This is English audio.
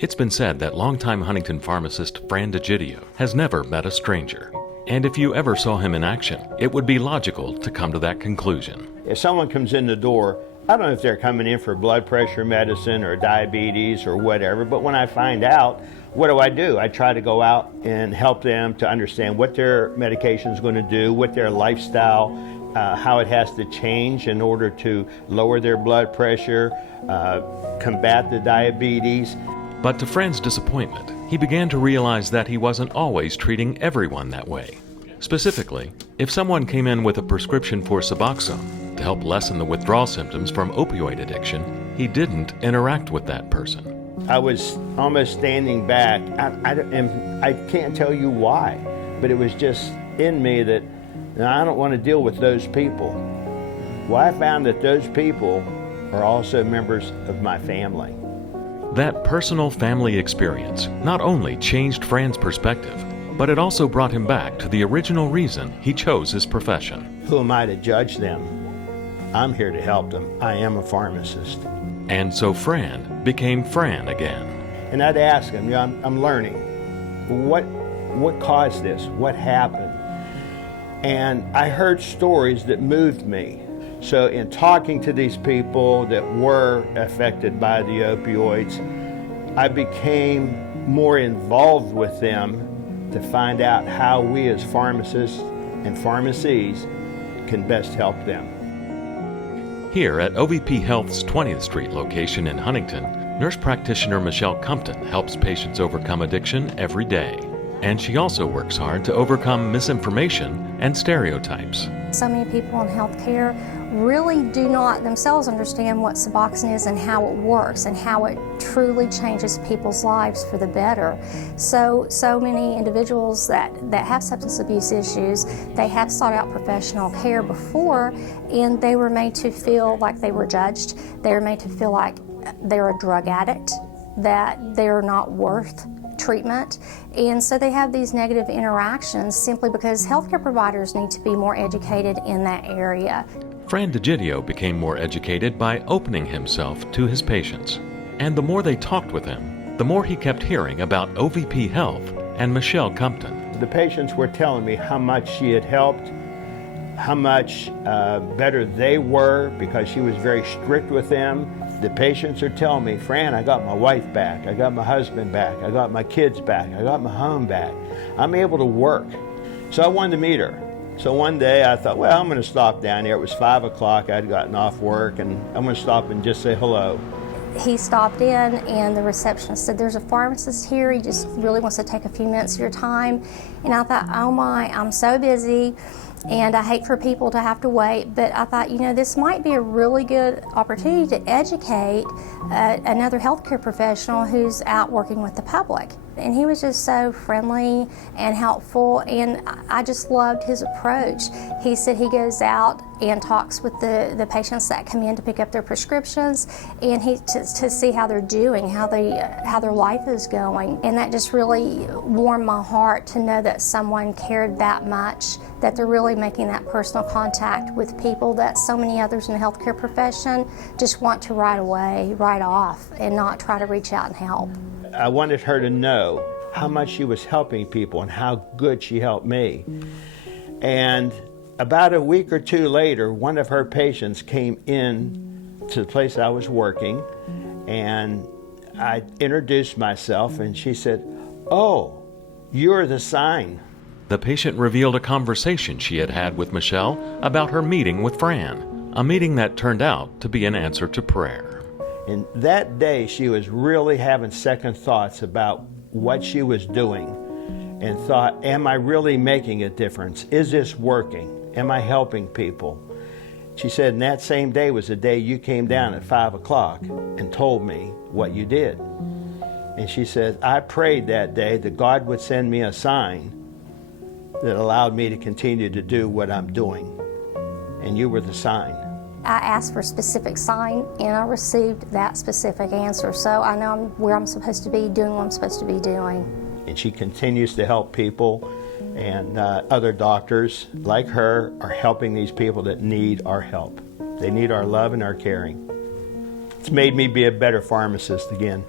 It's been said that longtime Huntington pharmacist Fran DeGidio has never met a stranger. And if you ever saw him in action, it would be logical to come to that conclusion. If someone comes in the door, I don't know if they're coming in for blood pressure medicine or diabetes or whatever, but when I find out, what do? I try to go out and help them to understand what their medication is going to do, what their lifestyle, how it has to change in order to lower their blood pressure, combat the diabetes. But to Fran's disappointment, he began to realize that he wasn't always treating everyone that way. Specifically, if someone came in with a prescription for Suboxone to help lessen the withdrawal symptoms from opioid addiction, he didn't interact with that person. I was almost standing back. I can't tell you why, but it was just in me that I don't want to deal with those people. Well, I found that those people are also members of my family. That personal family experience not only changed Fran's perspective, but it also brought him back to the original reason he chose his profession. Who am I to judge them? I'm here to help them. I am a pharmacist. And so Fran became Fran again. And I'd ask him, I'm learning. What caused this? What happened? And I heard stories that moved me. So in talking to these people that were affected by the opioids, I became more involved with them to find out how we as pharmacists and pharmacies can best help them. Here at OVP Health's 20th Street location in Huntington, nurse practitioner Michelle Compton helps patients overcome addiction every day. And she also works hard to overcome misinformation and stereotypes. So many people in healthcare really do not themselves understand what Suboxone is and how it works and how it truly changes people's lives for the better. So many individuals that have substance abuse issues, they have sought out professional care before, and they were made to feel like they were judged. They were made to feel like they're a drug addict, that they're not worth treatment, and so they have these negative interactions simply because healthcare providers need to be more educated in that area. Fran DeGidio became more educated by opening himself to his patients. And the more they talked with him, the more he kept hearing about OVP Health and Michelle Compton. The patients were telling me how much she had helped, how much better they were because she was very strict with them. The patients are telling me, Fran, I got my wife back, I got my husband back, I got my kids back, I got my home back. I'm able to work. So I wanted to meet her. So one day I thought, well, I'm going to stop down here. It was 5 o'clock, I'd gotten off work, and I'm going to stop and just say hello. He stopped in and the receptionist said, there's a pharmacist here, he just really wants to take a few minutes of your time. And I thought, oh my, I'm so busy. And I hate for people to have to wait, but I thought, this might be a really good opportunity to educate another healthcare professional who's out working with the public. And he was just so friendly and helpful, and I just loved his approach. He said he goes out and talks with the patients that come in to pick up their prescriptions, and to see how they're doing, how their life is going. And that just really warmed my heart to know that someone cared that much, that they're really making that personal contact with people that so many others in the healthcare profession just want to right off, and not try to reach out and help. I wanted her to know how much she was helping people and how good she helped me. And about a week or two later, one of her patients came in to the place I was working, and I introduced myself, and she said, "Oh, you're the sign." The patient revealed a conversation she had had with Michelle about her meeting with Fran, a meeting that turned out to be an answer to prayer. And that day, she was really having second thoughts about what she was doing and thought, am I really making a difference? Is this working? Am I helping people? She said, and that same day was the day you came down at 5 o'clock and told me what you did. And she said, I prayed that day that God would send me a sign that allowed me to continue to do what I'm doing. And you were the sign. I asked for a specific sign, and I received that specific answer. So I know where I'm supposed to be, doing what I'm supposed to be doing. And she continues to help people, and other doctors like her are helping these people that need our help. They need our love and our caring. It's made me be a better pharmacist again.